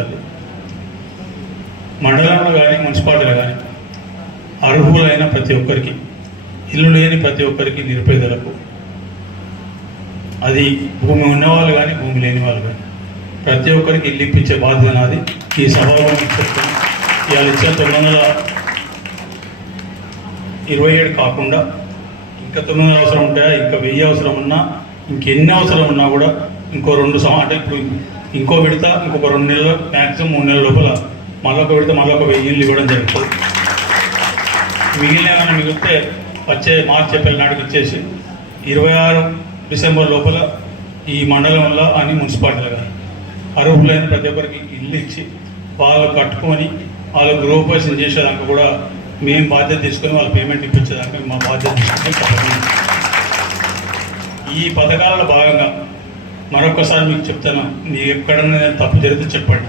జరుగుతుంది. మండలంలో కానీ మున్సిపాలిటీలో కానీ అర్హులైన ప్రతి ఒక్కరికి, ఇల్లు లేని ప్రతి ఒక్కరికి, నిరుపేదలకు, అది భూమి ఉన్నవాళ్ళు కానీ భూమి లేని వాళ్ళు కానీ ప్రతి ఒక్కరికి ఇల్లు ఇప్పించే బాధ్యత నాది. ఈ సభలో చెప్తాను, ఇవాళ ఇచ్చే 927 కాకుండా ఇంకా 900 అవసరం ఉంటాయా, ఇంకా 1000 అవసరం ఉన్నా, ఇంకెన్ని అవసరం ఉన్నా కూడా ఇంకో 2 అంటే ఇప్పుడు ఇంకో విడత ఇంకొక 2 నెలలు, మ్యాక్సిమం 3 నెలల లోపల మళ్ళొక విడత మళ్ళొక 1000 ఇల్లు ఇవ్వడం జరుగుతుంది. మిగిలిన ఏమైనా మిగిలితే వచ్చే మార్చి ఏప్రిల్ నాటికి ఇచ్చేసి 26 డిసెంబర్ లోపల ఈ మండలంలో అన్ని మున్సిపాలిటీలు కానీ అర్హులైన ప్రతి ఒక్కరికి ఇల్లు ఇచ్చి వాళ్ళు కట్టుకొని వాళ్ళు గృహోపేషన్ చేసేదాకా కూడా మేము బాధ్యత తీసుకొని వాళ్ళ పేమెంట్ ఇప్పించేదాకా మా బాధ్యత తీసుకొని ఈ పథకాలలో భాగంగా మరొకసారి మీకు చెప్తాను, మీకు ఎక్కడన్నా తప్పు జరిగితే చెప్పండి.